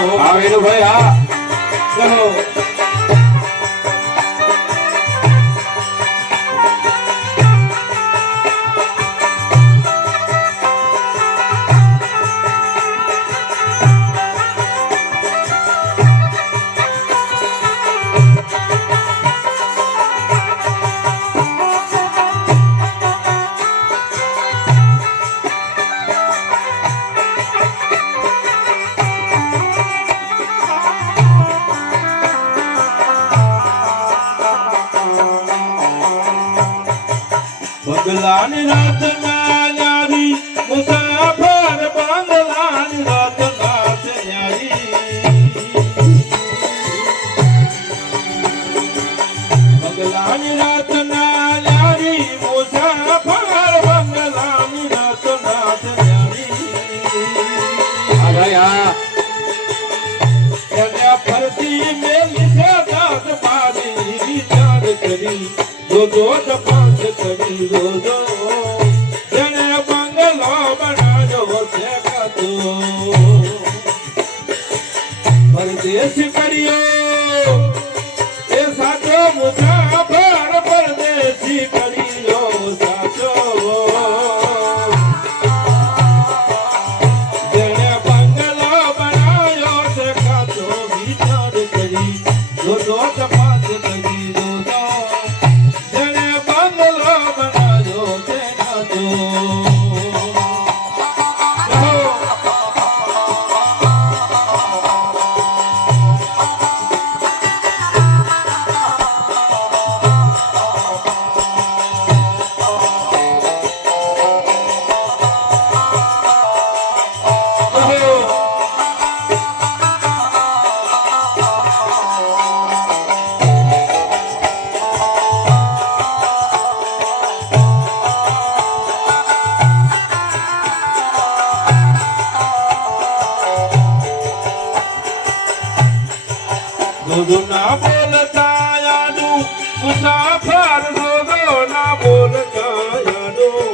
આવેલું ભાઈ હા ચલો બંગલાની રાત ના ન્યારી મુસાફર બંગલાની રાત ના ન્યારી બંગલાની રાત ના ન્યારી મુસાફર બંગલાની રાત ના ન્યારી એને ફરતી મેલી છે દાદ મારી વિચાર કરી જો તપાસ કરી જો જેને બંગલો બનાવ્યો છે કાતો પરદેશ કર્યો એ સાચો મુસાફર પરદેશી કર્યો સાચો જેને બંગલો બનાવ્યો છે કાતો વિચાર કરી જો તપાસ કરી ના બોલતા યાદું મુસાફર રોગો ના બોલતા યાદું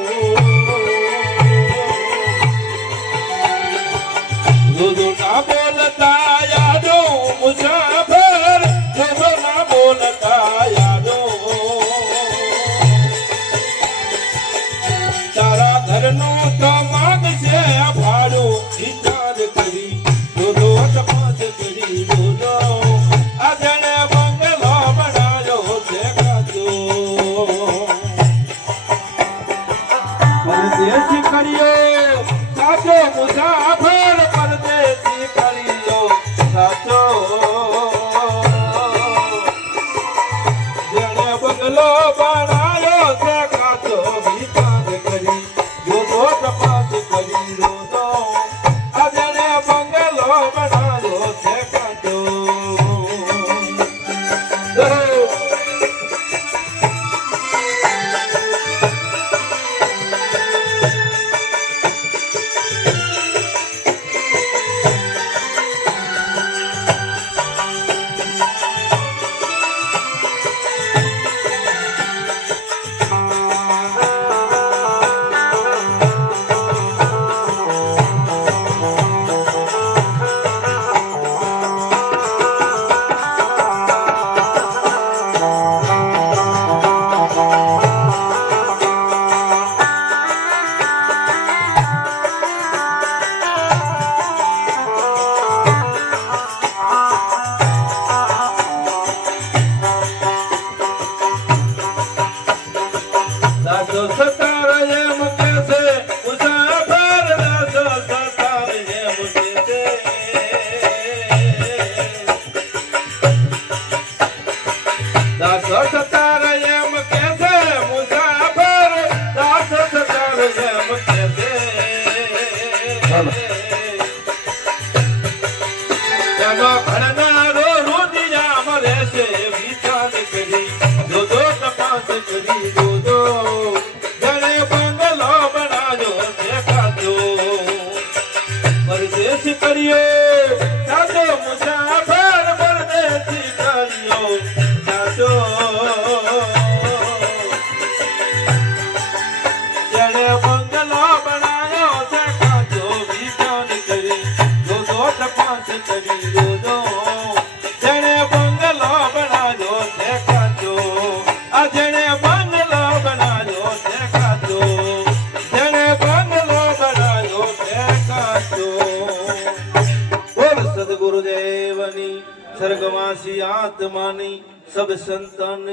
ના બોલતા યાદું મુસાફર રોગો ના બોલતા યાદું તારા ઘરનું તો માંગશે ભાડું વિચાર કરી દોધો તપાસ કરી દોધો પરદેશી કર્યો સાચો મુસાફર પરદેશી કર્યો સાચો જેને બંગલો બનાવ્યો છે કાચો વિચાર કરી જો તપાસ કરી દો આ જેને બંગલો બનાવ્યો છે કાચો પાંચ કરી રોજો જેણે બંગલો બનાવ્યો છે કાચો આ જેણે બંગલો બનાવ્યો છે કાચો જેણે બંગલો બનાવ્યો છે કાચો બોલ સદગુરુદેવની સ્વર્ગવાસી આત્માની સબ સંતાન